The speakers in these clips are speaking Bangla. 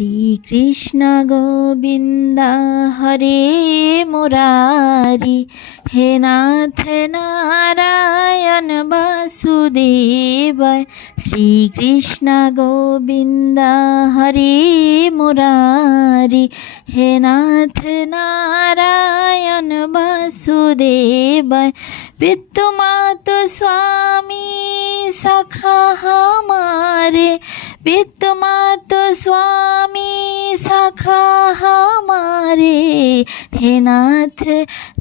শ্রীকৃষ্ণ গোবিন্দ হরে মুরারি, হে নাথ নারায়ণ বাসুদেবায়। শ্রীকৃষ্ণ গোবিন্দ হরে মুরারি, হে নাথ নারায়ণ বাসুদেবায়। विद्युमात स्वामी सखा हमारे, विद्युमात स्वामी सखा हमारे, हे नाथ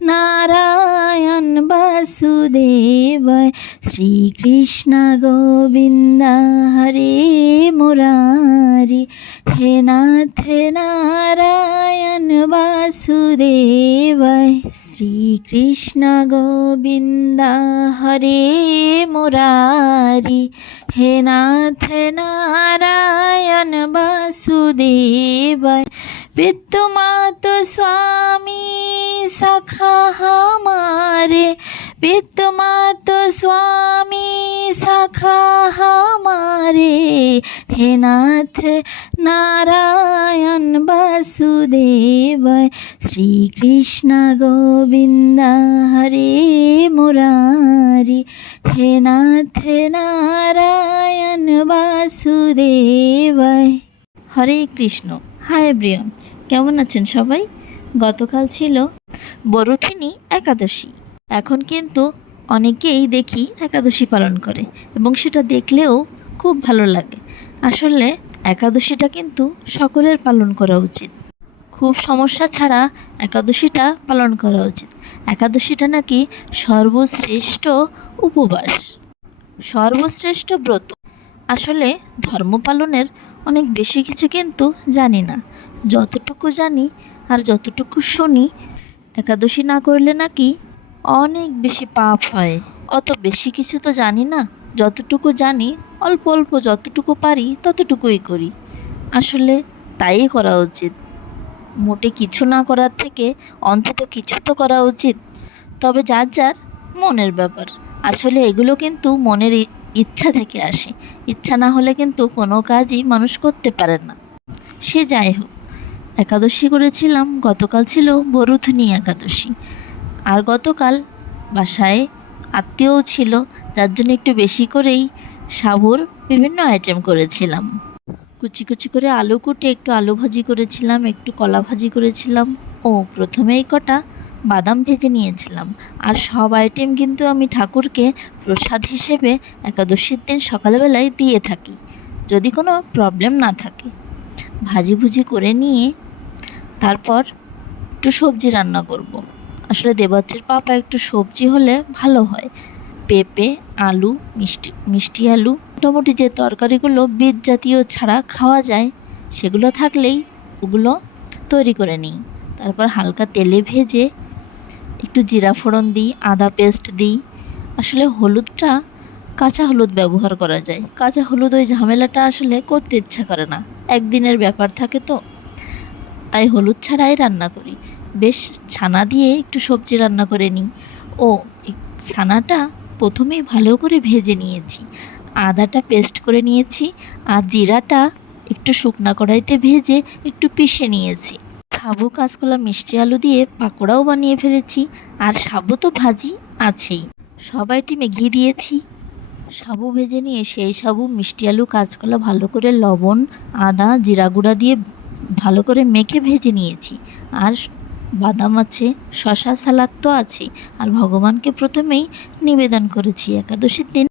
नारायण वासुदेवाय। श्री कृष्ण गोविंद हरे मुरारी, हे नाथ नारायण वासुदेवाय। श्री कृष्ण गोविंद हरे मुरारी, हे नाथ नारायण वासुदेवाय। विद्युमात स्वामी सखा हमारे, विद्युमात स्वामी सखा हमारे, हे नाथ नारायण वासुदेवाय। श्री कृष्ण गोविंद हरे मुरारी, हे नाथ नारायण वासुदेवाय। হরে কৃষ্ণ। হাই এভরিওয়ান, কেমন আছেন সবাই? গতকাল ছিল বরুথিনী একাদশী। এখন কিন্তু অনেকেই দেখি একাদশী পালন করে এবং সেটা দেখলেও খুব ভালো লাগে। আসলে একাদশীটা কিন্তু সকলের পালন করা উচিত। খুব সমস্যা ছাড়া একাদশীটা পালন করা উচিত। একাদশীটা নাকি সর্বশ্রেষ্ঠ উপবাস, সর্বশ্রেষ্ঠ ব্রত। আসলে ধর্ম পালনের অনেক বেশি কিছু কিন্তু জানি না। যতটুকু জানি আর যতটুকু শুনি, একাদশী না করলে নাকি অনেক বেশি পাপ হয়। অত বেশি কিছু তো জানি না, যতটুকু জানি অল্প অল্প যতটুকু পারি ততটুকুই করি। আসলে তাই করা উচিত। মোটে কিছু না করার থেকে অন্তত কিছু তো করা উচিত। তবে যার যার মনের ব্যাপার। আসলে এগুলো কিন্তু মনের ইচ্ছা থেকে আসে। ইচ্ছা না হলে কিন্তু কোনো কাজই মানুষ করতে পারে না। সে যাই হোক, একাদশী করেছিলাম। গতকাল ছিল বরুথিনী একাদশী। আর গতকাল বাসায় আত্মীয়ও ছিল, যার জন্য একটু বেশি করেই সাবুর বিভিন্ন আইটেম করেছিলাম। কুচি কুচি করে আলু কুটে একটু আলু ভাজি করেছিলাম, একটু কলা ভাজি করেছিলাম ও প্রথমেই কটা বাদাম ভেজে নিয়েছিলাম। আর সব আইটেম কিন্তু আমি ঠাকুরকে প্রসাদ হিসেবে একাদশীর দিন সকালবেলায় দিয়ে থাকি, যদি কোনো প্রবলেম না থাকে। ভাজি ভুজি করে নিয়ে তারপর একটু সবজি রান্না করব। আসলে দেবাত্রীর পাপা একটু সবজি হলে ভালো হয়। পেঁপে, আলু, মিষ্টি আলু, মোটামুটি যে তরকারিগুলো বীজ জাতীয় ছাড়া খাওয়া যায় সেগুলো থাকলেই ওগুলো তৈরি করে নিই। তারপর হালকা তেলে ভেজে একটু জিরা ফোড়ন দিই, আদা পেস্ট দিই। আসলে হলুদটা কাঁচা হলুদ ব্যবহার করা যায়। কাঁচা হলুদ ওই ঝামেলাটা আসলে করতে ইচ্ছা করে না, একদিনের ব্যাপার থাকে তো, তাই হলুদ ছাড়াই রান্না করি। বেশ ছানা দিয়ে একটু সবজি রান্না করে নিই। ও ছানাটা প্রথমেই ভালো করে ভেজে নিয়েছি, আদাটা পেস্ট করে নিয়েছি, আর জিরাটা একটু শুকনা কড়াইতে ভেজে একটু পিষে নিয়েছি। সাবু, কাঁচকলা, মিষ্টি আলু দিয়ে পাকোড়াও বানিয়ে ফেলেছি। আর সাবু তো ভাজি আছেই। সব আইটেমে ঘি দিয়েছি। সাবু ভেজে নিয়ে সেই সাবু, মিষ্টি আলু, কাঁচকলা ভালো করে লবণ, আদা, জিরা গুঁড়া দিয়ে ভালো করে মেখে ভেজে নিয়েছি। আর বাদাম আছে, শশা, সালাদ তো আছেই। আর ভগবানকে প্রথমেই নিবেদন করেছি। একাদশীর দিন